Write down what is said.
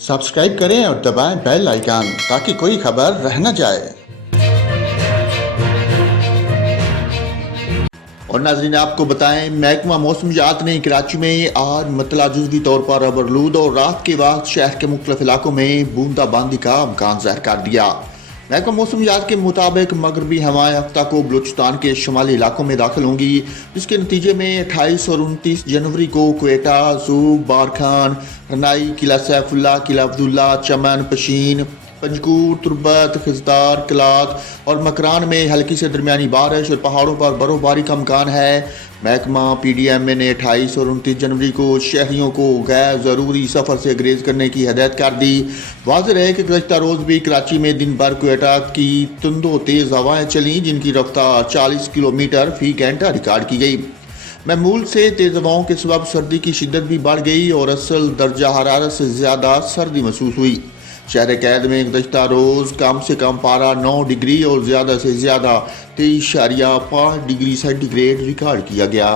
Subscribe करें और दबाएं बेल आइकन ताकि कोई खबर रह न जाए। और नाज़रीन आपको बताएं, महकमा मौसमियात ने कराची में आज मतला जुज़वी तौर पर अबरलूद और रात के बाद शहर के मुख्तलिफ इलाकों में बूंदाबांदी का इम्कान ज़ाहिर कर दिया। महकमा मौसमियात के मुताबिक मगरबी हवाएं हफ्ता को बलूचिस्तान के शुमाली इलाकों में दाखिल होंगी, जिसके नतीजे में 28 और 29 जनवरी को क्वेटा, सूब, बारखान, रनाई, किला सैफुल्ला, किला अब्दुल्ला, चमन, पशीन, पंजकूर, तुर्बत, खिजदार, कलात और मकरान में हल्की से दरमियानी बारिश और पहाड़ों पर बर्फबारी का इम्कान है। महकमा PDMA ने 28 और 29 जनवरी को शहरियों को गैर ज़रूरी सफ़र से गुरेज करने की हदायत कर दी। वाज़ेह है कि गुज़श्ता रोज़ भी कराची में दिन भर क्वेटा की तुंदो तेज़ हवाएँ चलीं, जिनकी रफ्तार 40 किलोमीटर फ़ी घंटा रिकॉर्ड की गई। मामूल से तेज़ हवाओं के सबब सर्दी की शिद्दत भी बढ़ गई और असल दर्जा हरारत से ज़्यादा सर्दी महसूस हुई। शहर कैद में गुज़श्ता रोज़ कम से कम पारा 9 डिग्री और ज़्यादा से ज़्यादा 23.5 डिग्री सेंटीग्रेड रिकॉर्ड किया गया।